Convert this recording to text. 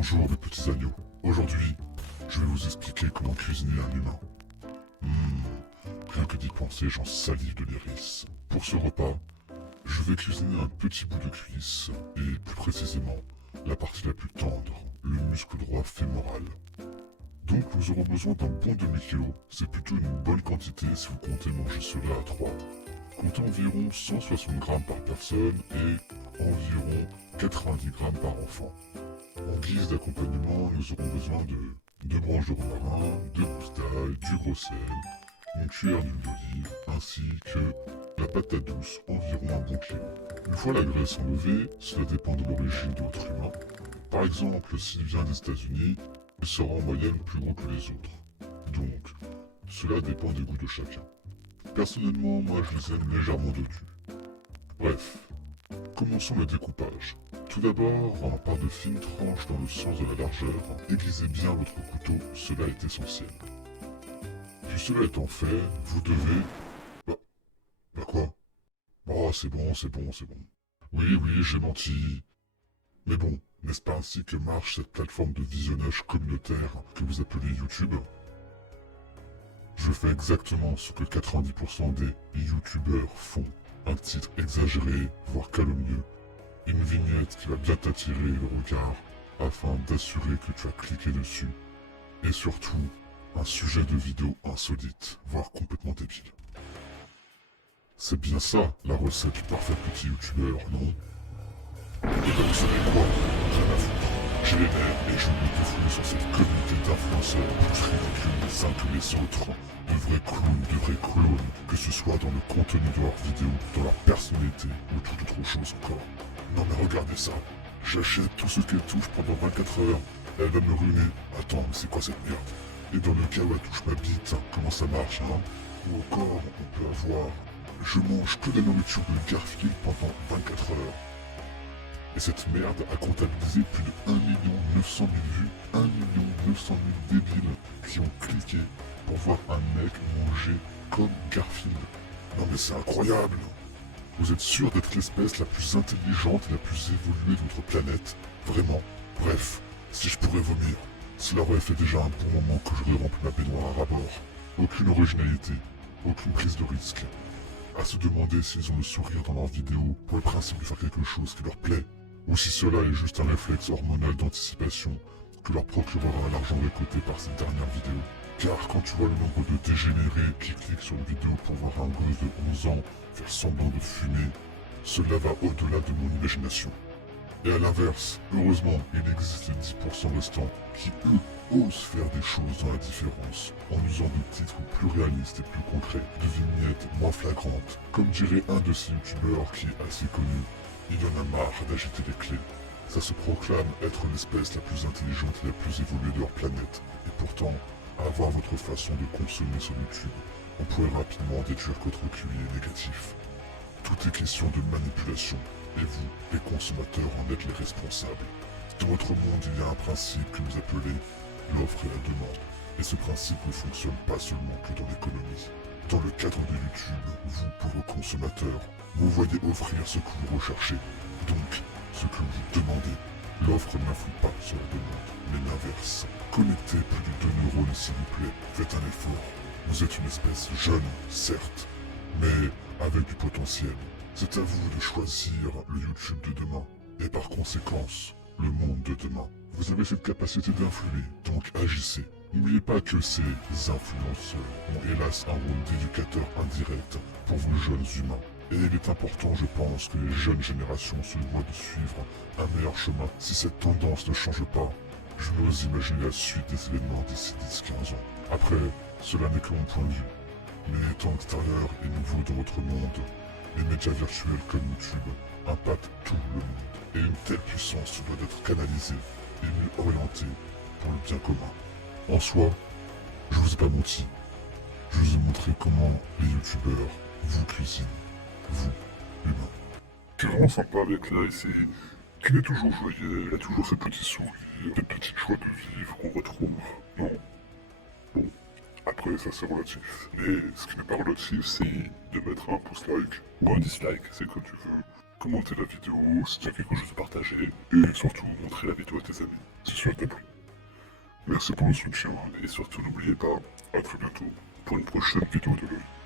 Bonjour mes petits agneaux. Aujourd'hui, je vais vous expliquer comment cuisiner un humain. Rien que d'y penser, j'en salive de l'iris. Pour ce repas, je vais cuisiner un petit bout de cuisse, et plus précisément, la partie la plus tendre, le muscle droit fémoral. Donc nous aurons besoin d'un bon demi-kilo, c'est plutôt une bonne quantité si vous comptez manger cela à 3. Comptez environ 160 grammes par personne et environ 90 grammes par enfant. En guise d'accompagnement, nous aurons besoin de 2 branches de romarin, 2 gousses d'ail, du gros sel, une cuillère d'huile d'olive, ainsi que la patate douce, environ un bon kilo. Une fois la graisse enlevée, cela dépend de l'origine de votre humain. Par exemple, s'il vient des États-Unis, il sera en moyenne plus gros que les autres. Donc, cela dépend des goûts de chacun. Personnellement, moi je les aime légèrement dodus. Bref, commençons le découpage. Tout d'abord, en part de fines tranches dans le sens de la largeur, aiguisez bien votre couteau, cela est essentiel. Puis cela étant fait, vous devez... Bah quoi? Oh, c'est bon, c'est bon, c'est bon. Oui, j'ai menti. Mais bon, n'est-ce pas ainsi que marche cette plateforme de visionnage communautaire que vous appelez YouTube? Je fais exactement ce que 90% des YouTubeurs font. Un titre exagéré, voire calomnieux. Une vignette qui va bien t'attirer le regard afin d'assurer que tu as cliqué dessus. Et surtout, un sujet de vidéo insolite, voire complètement débile. C'est bien ça, la recette du parfait petit youtubeur, non? Et ben vous savez quoi? Rien à foutre. J'ai les nerfs et je me défoule sur cette communauté d'influenceurs plus ridicules les uns que les autres. De vrais clowns, de vrais clones, que ce soit dans le contenu de leurs vidéos, dans leur personnalité ou toute autre chose encore. Non mais regardez ça. J'achète tout ce qu'elle touche pendant 24 heures. Elle va me ruiner. Attends, mais c'est quoi cette merde? Et dans le cas où elle touche ma bite, comment ça marche, hein? Ou encore, on peut avoir... Je mange que de la nourriture de Garfield pendant 24 heures. Et cette merde a comptabilisé plus de 1 900 000 vues, 1 900 000 débiles qui ont cliqué pour voir un mec manger comme Garfield. Non mais c'est incroyable! Vous êtes sûr d'être l'espèce la plus intelligente et la plus évoluée de votre planète? Vraiment? Bref, si je pourrais vomir, cela aurait fait déjà un bon moment que j'aurais rempli ma baignoire à rabord. Aucune originalité, aucune prise de risque. À se demander s'ils ont le sourire dans leurs vidéos pour le principe de faire quelque chose qui leur plaît, ou si cela est juste un réflexe hormonal d'anticipation que leur procurera l'argent récolté par cette dernière vidéo. Car quand tu vois le nombre de dégénérés qui cliquent sur une vidéo pour voir un gosse de 11 ans faire semblant de fumer, cela va au-delà de mon imagination. Et à l'inverse, heureusement, il existe les 10% restants qui, eux, osent faire des choses dans la différence, en usant de titres plus réalistes et plus concrets, de vignettes moins flagrantes. Comme dirait un de ces youtubeurs qui est assez connu, il en a marre d'agiter les clés. Ça se proclame être l'espèce la plus intelligente et la plus évoluée de leur planète. Et pourtant, à voir votre façon de consommer sur YouTube, on pourrait rapidement déduire que votre QI est négatif. Tout est question de manipulation, et vous, les consommateurs, en êtes les responsables. Dans votre monde, il y a un principe que vous appelez l'offre et la demande. Et ce principe ne fonctionne pas seulement que dans l'économie. Dans le cadre de YouTube, vous, pauvres consommateurs, vous voyez offrir ce que vous recherchez. Donc, ce que vous demandez. L'offre n'influe pas sur la demande, mais l'inverse. Connectez plus de 2 neurones s'il vous plaît, faites un effort. Vous êtes une espèce jeune, certes, mais avec du potentiel. C'est à vous de choisir le YouTube de demain, et par conséquence, le monde de demain. Vous avez cette capacité d'influer, donc agissez. N'oubliez pas que ces influenceurs ont hélas un rôle d'éducateur indirect pour vous jeunes humains. Et il est important, je pense, que les jeunes générations se voient de suivre un meilleur chemin. Si cette tendance ne change pas, je n'ose imaginer la suite des événements d'ici 10-15 ans. Après, cela n'est que mon point de vue. Mais étant extérieur et nouveau dans votre monde, les médias virtuels comme YouTube impactent tout le monde. Et une telle puissance doit être canalisée et mieux orientée pour le bien commun. En soi, je vous ai pas menti. Je vous ai montré comment les youtubeurs vous cuisinent. Vous, humain. C'est vraiment sympa avec là, et c'est qu'il est toujours joyeux, il a toujours ses petits sourires, des petites joies de vivre qu'on retrouve. Non. Bon, après ça c'est relatif. Mais ce qui n'est pas relatif, c'est de mettre un pouce like ou un dislike, c'est comme tu veux. commenter la vidéo si tu as quelque chose à partager, et surtout montrer la vidéo à tes amis, si cela t'a plu. Merci pour le soutien, et surtout n'oubliez pas, à très bientôt pour une prochaine vidéo de l'œil.